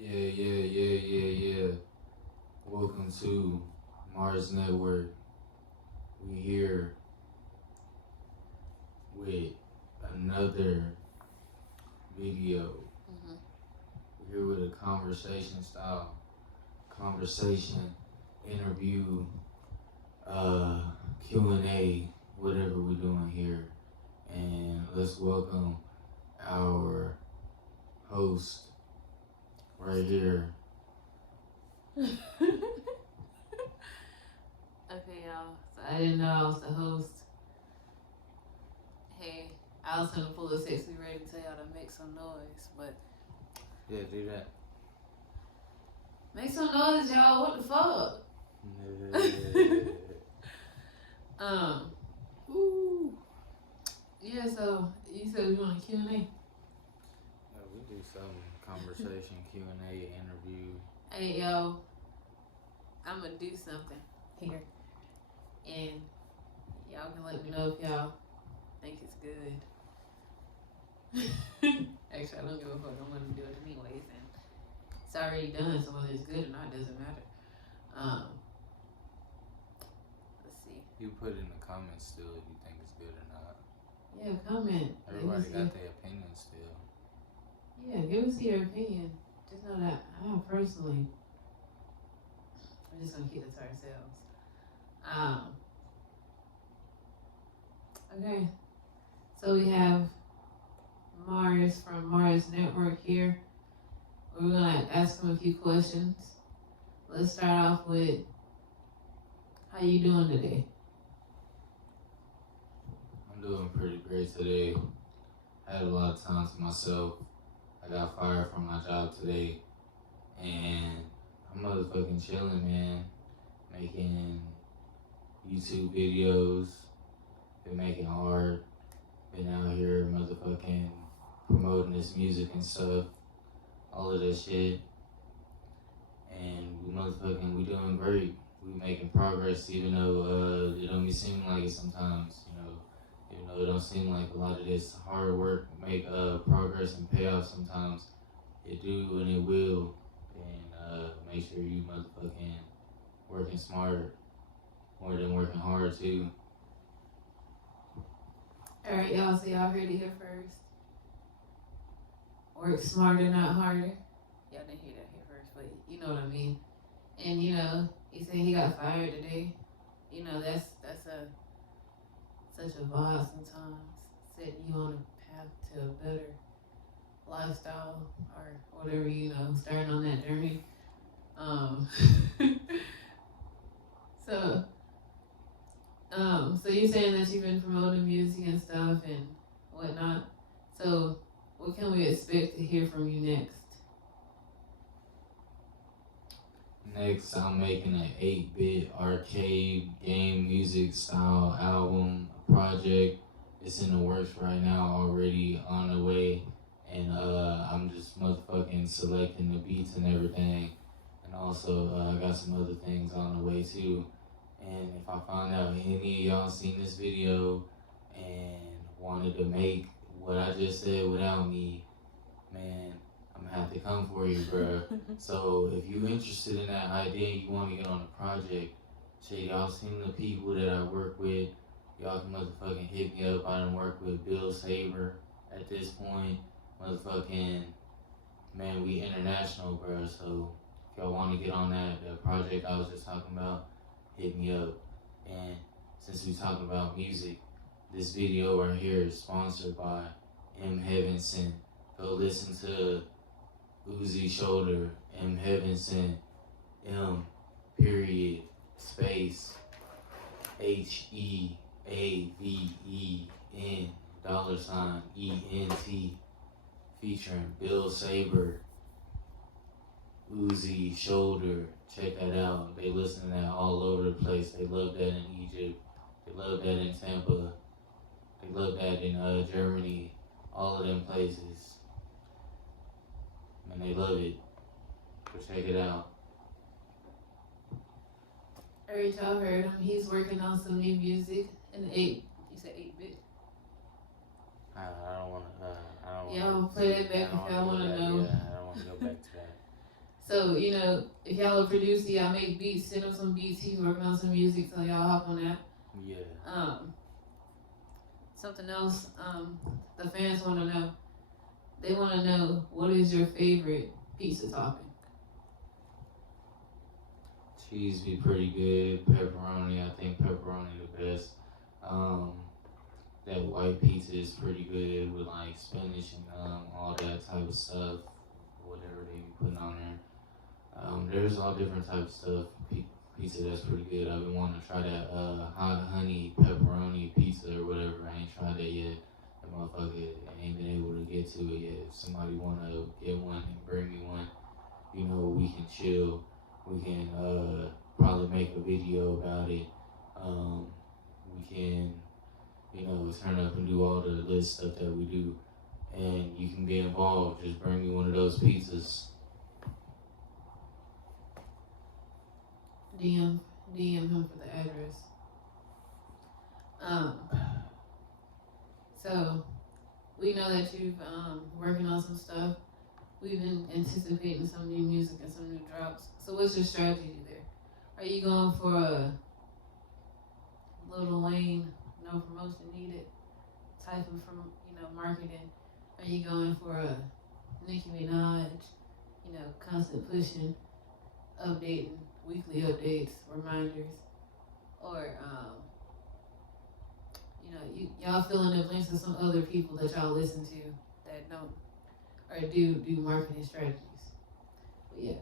Yeah. Welcome to Mars Network. We here with another video. We're here with a conversation style, conversation, interview, Q&A, whatever we're doing here. And let's welcome our host right here. Okay, y'all. So I didn't know I was the host. Hey, I was gonna pull a sexy ready to tell y'all to make some noise, but Yeah, do that. make some noise, y'all. What the fuck? Woo. Yeah. So you said we want a Q&A. Yeah, we do some conversation, Q&A, interview. Hey, yo. I'm gonna do something here, and y'all can let me know if y'all think it's good. Actually, I don't give a fuck. I'm gonna do it anyways, and it's already done. So whether it's good or not doesn't matter. Let's see. You put in the comments still if you think it's good or not. Yeah, comment. Everybody got their opinion still. Yeah, give us your opinion. Just know that I personally, we're just gonna keep it to ourselves. Okay. So we have Mars from Mars Network here. We're gonna ask him a few questions. Let's start off with, how you doing today? I'm doing pretty great today. I had a lot of time to myself. I got fired from my job today. And I'm motherfucking chilling, man. Making YouTube videos. Been making art. Been out here motherfucking promoting this music and stuff. All of that shit. And we doing great. We making progress even though it don't be seeming like it sometimes, you know. Even though it don't seem like a lot of this hard work make progress and payoff sometimes. It do and it will. And make sure you motherfucking working smart more than working hard too. Alright, y'all, so y'all heard it here first. Work smarter, not harder. Y'all didn't hear that here first, but you know what I mean. And you know, he said he got fired today. You know, that's such a vibe sometimes, setting you on a path to a better lifestyle or whatever, you know, starting on that journey. So you're saying that you've been promoting music and stuff and whatnot. So what can we expect to hear from you next? Next, I'm making an 8-bit arcade game music style album project. It's in the works right now, already on the way. And I'm just motherfucking selecting the beats and everything. And also, I got some other things on the way too. And if I find out any of y'all seen this video and wanted to make what I just said without me, man, I'm gonna have to come for you, bro. So if you interested in that idea and you want to get on the project, shit, y'all seen the people that I work with, y'all can motherfucking hit me up. I done work with Bill Saber at this point. Motherfucking, man, we international, bro. So if y'all want to get on that project I was just talking about, hit me up. And since we talking about music, this video right here is sponsored by M.Heaven. Go listen to Uzi Shoulder, M.Heaven, M period space HEAVEN $ENT featuring Bill Saber, Uzi Shoulder. Check that out. They listen to that all over the place. They love that in Egypt. They love that in Tampa. They love that in Germany. All of them places. Man, they love it. So check it out. Alright, y'all heard him. He's working on some new music in 8. You said 8-bit. I don't want to. Y'all play that back if y'all want to know. Yeah, I don't want to go back to that. So, if y'all are producing, y'all make beats, send him some beats. He's working on some music, so y'all hop on that. Yeah. Something else, the fans want to know. They want to know, what is your favorite pizza topping? Cheese be pretty good. Pepperoni, I think pepperoni the best. That white pizza is pretty good with like spinach and all that type of stuff, whatever they be putting on there. There's all different types of stuff. Pizza that's pretty good. I've been wanting to try that hot honey pepperoni pizza or whatever. I ain't tried that yet. That motherfucker ain't been able to get to it yet. If somebody wanna get one and bring me one, we can chill. We can probably make a video about it. We can, turn up and do all the lit stuff that we do. And you can be involved. Just bring me one of those pizzas. DM him for the address. So we know that you've working on some stuff. We've been anticipating some new music and some new drops. So what's your strategy there? Are you going for a Lil Wayne, no promotion needed type of marketing? Are you going for a Nicki Minaj, constant pushing, updating, weekly updates, reminders, or y'all fill in the blanks of some other people that y'all listen to that don't or do marketing strategies? But yeah.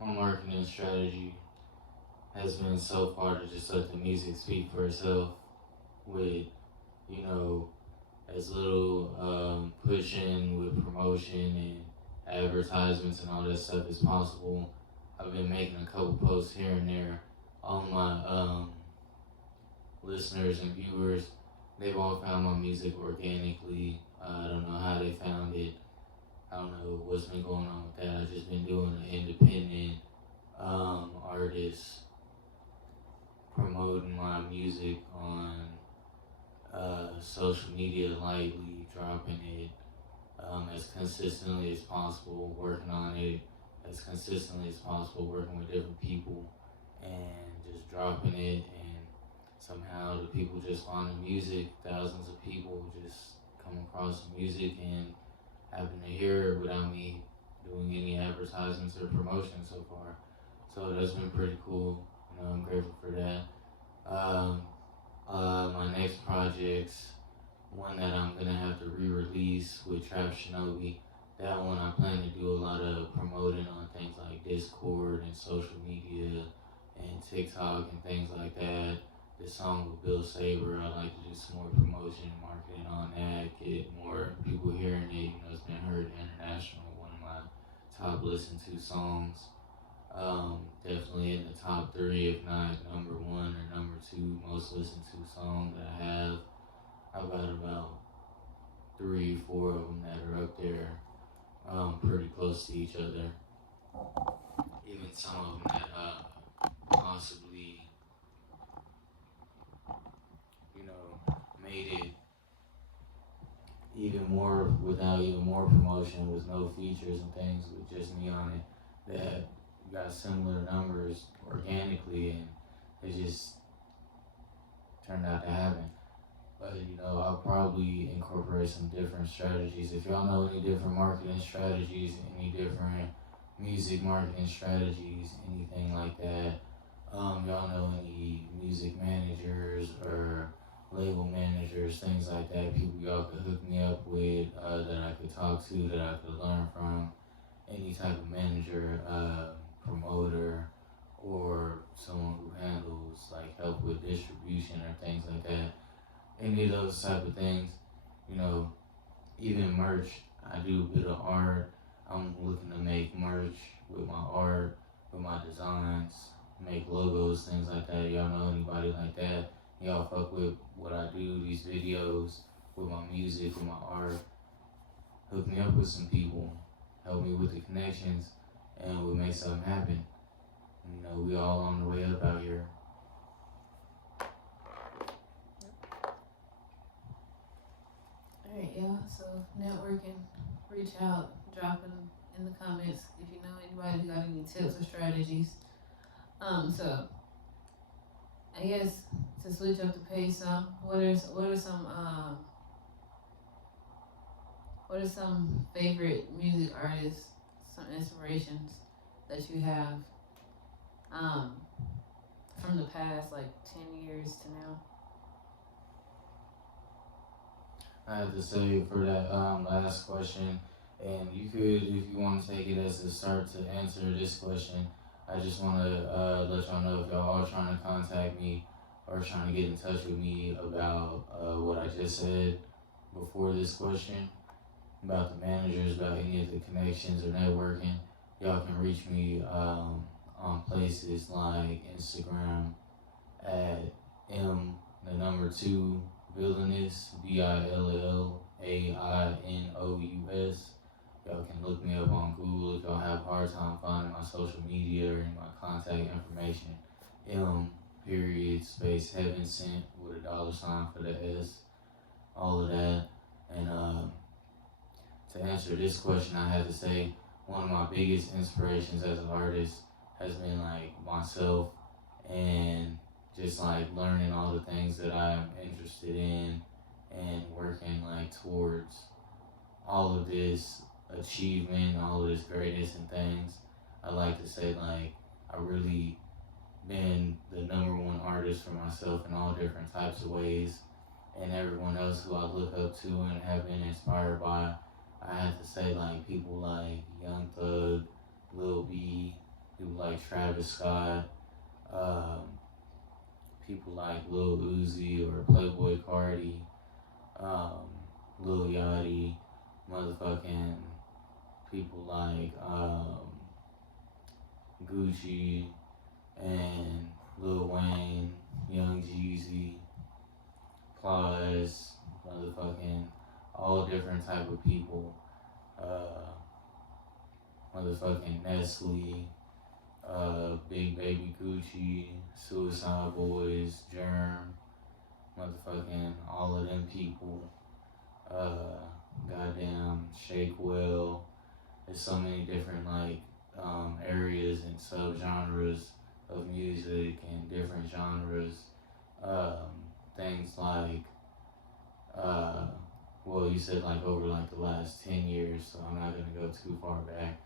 My marketing strategy has been so far to just let the music speak for itself with, as little pushing with promotion and advertisements and all that stuff as possible. I've been making a couple posts here and there. All my listeners and viewers, they've all found my music organically. I don't know how they found it. I don't know what's been going on with that. I've just been doing an independent artist promoting my music on social media lightly, dropping it as consistently as possible, working on it as consistently as possible, working with different people, and just dropping it. And somehow the people just find the music. Thousands of people just come across the music and happen to hear it without me doing any advertisements or promotion so far. So that's been pretty cool. I'm grateful for that. My next project's one that I'm gonna have to re-release with Trap Shinobi. That one I plan to do a lot of promoting on things like Discord and social media and TikTok and things like that. This song with Bill Saber, I like to do some more promotion and marketing on that, get more people hearing it. It's been heard international, one of my top listened to songs. Definitely in the top 3, if not number 1 or number 2 most listened to song that I have. I've got about 3, 4 of them that are up there, pretty close to each other. Even some of them that possibly, made it even more without even more promotion, with no features and things, with just me on it, that got similar numbers organically, and it just turned out to happen. But I'll probably incorporate some different strategies. If y'all know any different marketing strategies, any different music marketing strategies, anything like that, y'all know any music managers or label managers, things like that, people y'all could hook me up with, that I could talk to, that I could learn from, any type of manager, promoter, or someone who handles like help with distribution or things like that. Any of those type of things, even merch. I do a bit of art. I'm looking to make merch with my art, with my designs, make logos, things like that. Y'all know anybody like that? Y'all fuck with what I do, these videos, with my music, with my art. Hook me up with some people. Help me with the connections, and we'll make something happen. We all on the way up out here. Alright, y'all. So networking, reach out, dropping in the comments. comments if you know anybody who got any tips or strategies. So I guess to switch up the pace some, what are some favorite music artists, some inspirations that you have um, from the past like 10 years to now? I have to say for that last question, and you could, if you want to take it as a start to answer this question, I just want to let y'all know if y'all are trying to contact me or trying to get in touch with me about what I just said before this question, about the managers, about any of the connections or networking, y'all can reach me on places like Instagram at M2 Villainous, Villainous. Y'all can look me up on Google if y'all have a hard time finding my social media or any of my contact information. M.Heaven sent with a $sign for the S, all of that. And to answer this question, I had to say one of my biggest inspirations as an artist has been like myself and just like learning all the things that I'm interested in and working like towards all of this achievement, all of this greatness and things. I like to say like I really been the number one artist for myself in all different types of ways, and everyone else who I look up to and have been inspired by. I have to say like people like Young Thug, Lil B, people like Travis Scott, people like Lil Uzi or Playboy Cardi, Lil Yachty, motherfucking people like Gucci and Lil Wayne, Young Jeezy, Plies, motherfucking all different type of people, motherfucking Nestle, Big Baby Gucci, Suicide Boys, Germ, motherfucking all of them people, goddamn Shake Well. There's so many different like areas and subgenres of music and different genres. Things like well, you said like over like the last 10 years, so I'm not gonna go too far back.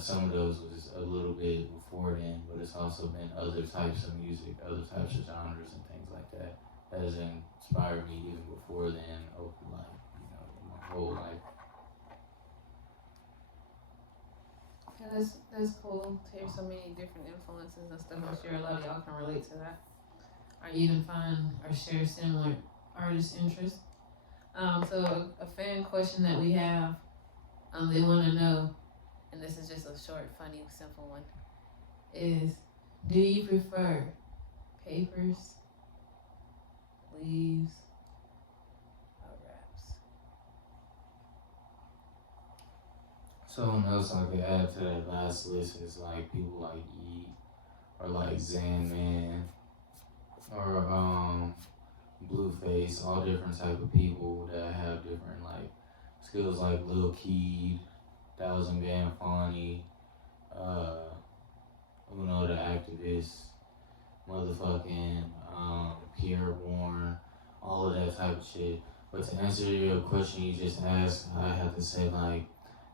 Some of those was a little bit before then, but it's also been other types of music, other types of genres and things like that that has inspired me even before then, over like, you know, my whole life. Yeah, that's cool to hear so many different influences and stuff. I'm sure a lot of y'all can relate to that, or even find or share similar artist interests. So a fan question that we have, they want to know, and this is just a short, funny, simple one, is do you prefer papers, leaves, or wraps? Something else I could add to that last list is like people like Yeet or like Zan Man or Blueface, all different type of people that have different like skills like Lil Keed, Thousand Band Fawny, Uno the Activist, motherfucking Pierre Bourne, all of that type of shit. But to answer your question you just asked, I have to say like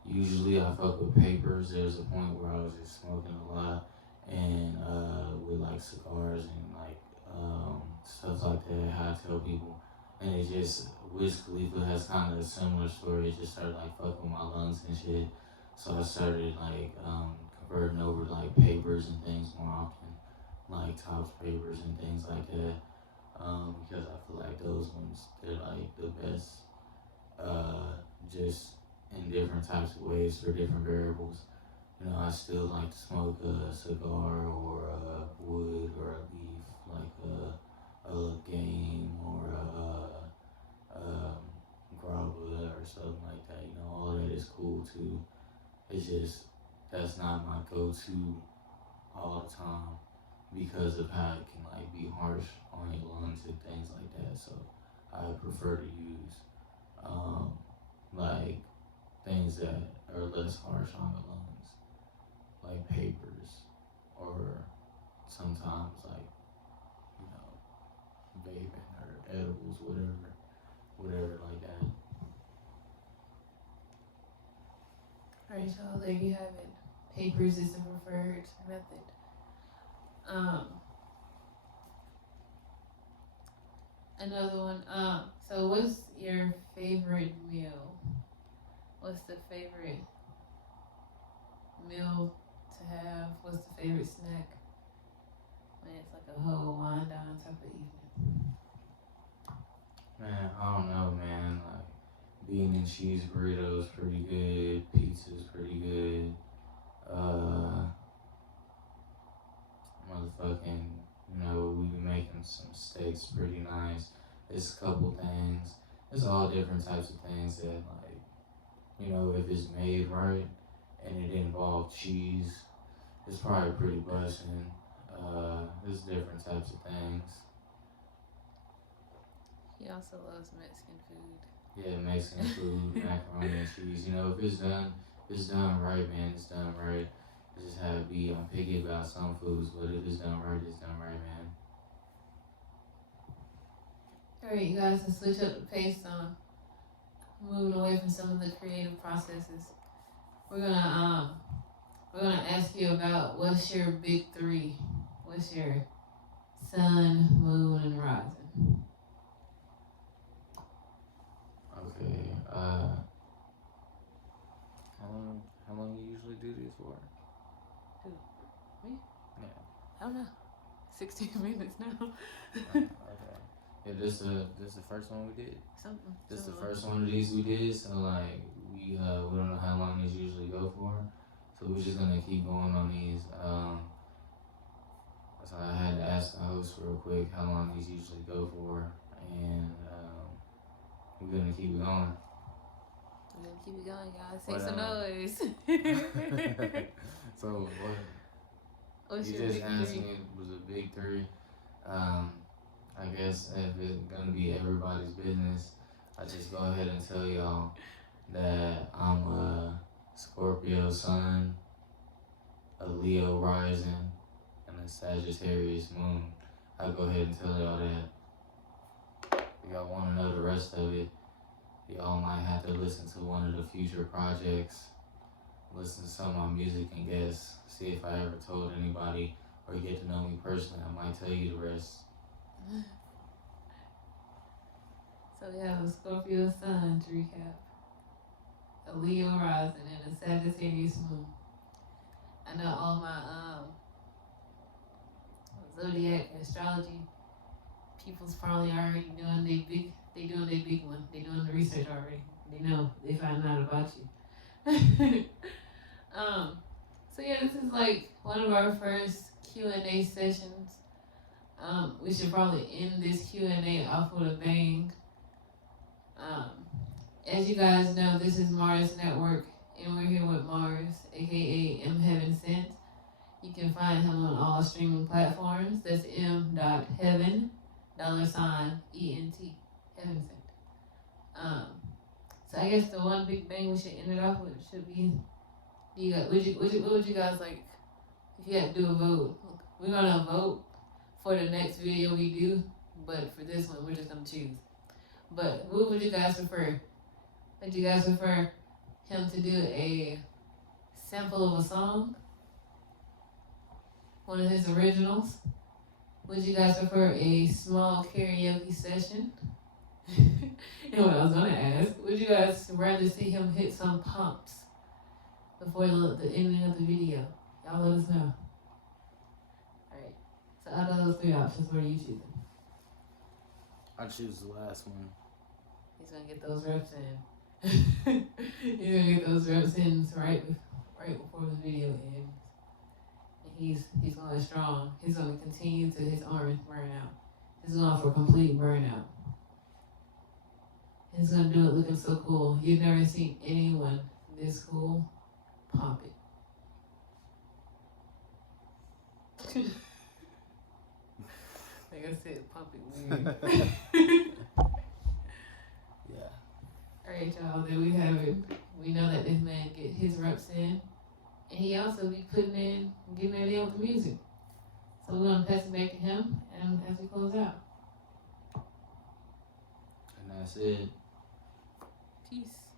usually I fuck with papers. There's a point where I was just smoking a lot and with like cigars and like stuff like that, how I tell people. And it just, Wiz Khalifa has kind of a similar story. It just started like fucking with my lungs and shit. So I started like converting over like papers and things more often, like Topps papers and things like that. Because I feel like those ones, they're like the best, just in different types of ways for different variables. You know, I still like to smoke a cigar or a wood or a leaf, like a game or grabba or something like that. You know, all that is cool too. It's just that's not my go-to all the time because of how it can like be harsh on your lungs and things like that. So I prefer to use like things that are less harsh on the lungs, like papers, or sometimes like, you know, vaping or edibles, whatever like that. Alright, so there you have it. Papers is the preferred method. Another one. So what's your favorite meal? What's the favorite meal to have? What's the favorite snack when it's like a whole wind down type of evening? Man, I don't know, man. Like, bean and cheese burritos pretty good. Pizza's pretty good. Motherfucking, you know, we be making some steaks pretty nice. It's a couple things. It's all different types of things that, like, you know, if it's made right and it involves cheese, it's probably pretty busting. There's different types of things. He also loves Mexican food. Yeah, Mexican food, macaroni and cheese. You know, if it's done right, man. It's done right. It just have to be. I'm picky about some foods, but if it's done right, it's done right, man. Alright, you guys, to switch up the pace on moving away from some of the creative processes. We're gonna ask you about what's your big three. What's your sun, moon, and rising? Okay. How long you usually do these for? Who? Me? Yeah. I don't know. 16 minutes now. Okay. Yeah, this the first one we did. Something. This the first one of these we did. So like we don't know how long these usually go for. So we're just gonna keep going on these. So I had to ask the host real quick how long these usually go for, and we're gonna keep going. We're gonna keep it going, guys. What, Make some noise. So what? What's You your just big asked three? me was a big three. I guess if it's gonna be everybody's business, I just go ahead and tell y'all that I'm a Scorpio sun, a Leo rising, and a Sagittarius moon. I'll go ahead and tell y'all that. If y'all want to know the rest of it, y'all might have to listen to one of the future projects, listen to some of my music and guess, see if I ever told anybody or get to know me personally. I might tell you the rest. So we have a Scorpio sun to recap, a Leo rising, and a Sagittarius moon. I know all my zodiac astrology people's probably already doing their big one. They doing the research already. They know. They find out about you. So yeah, this is like one of our first Q&A sessions. We should probably end this Q&A off with a bang. As you guys know, this is Mars Network, and we're here with Mars, aka M.Heaven Sent. You can find him on all streaming platforms. That's M.Heaven, $ENT, Heaven Sent. So I guess the one big bang we should end it off with should be, what would you guys like, if you had to do a vote? We're gonna vote for the next video we do, but for this one, we're just gonna choose. But what would you guys prefer? Would you guys prefer him to do a sample of a song? One of his originals? Would you guys prefer a small karaoke session? And what I was gonna ask, would you guys rather see him hit some pumps before the ending of the video? Y'all let us know. Alright, so out of those three options, what are you choosing? I choose the last one. He's gonna get those reps in. He's gonna get those reps in right before the video ends. And he's going strong. He's gonna continue to his arms burn out. He's going for complete burnout. He's gonna do it looking so cool. You've never seen anyone this cool. Pump it. Like I said, pump it weird. Yeah. Alright, y'all, there we have it. We know that this man get his reps in, and he also be getting that in with the music. So we're gonna pass it back to him, and as we close out. And that's it. Peace.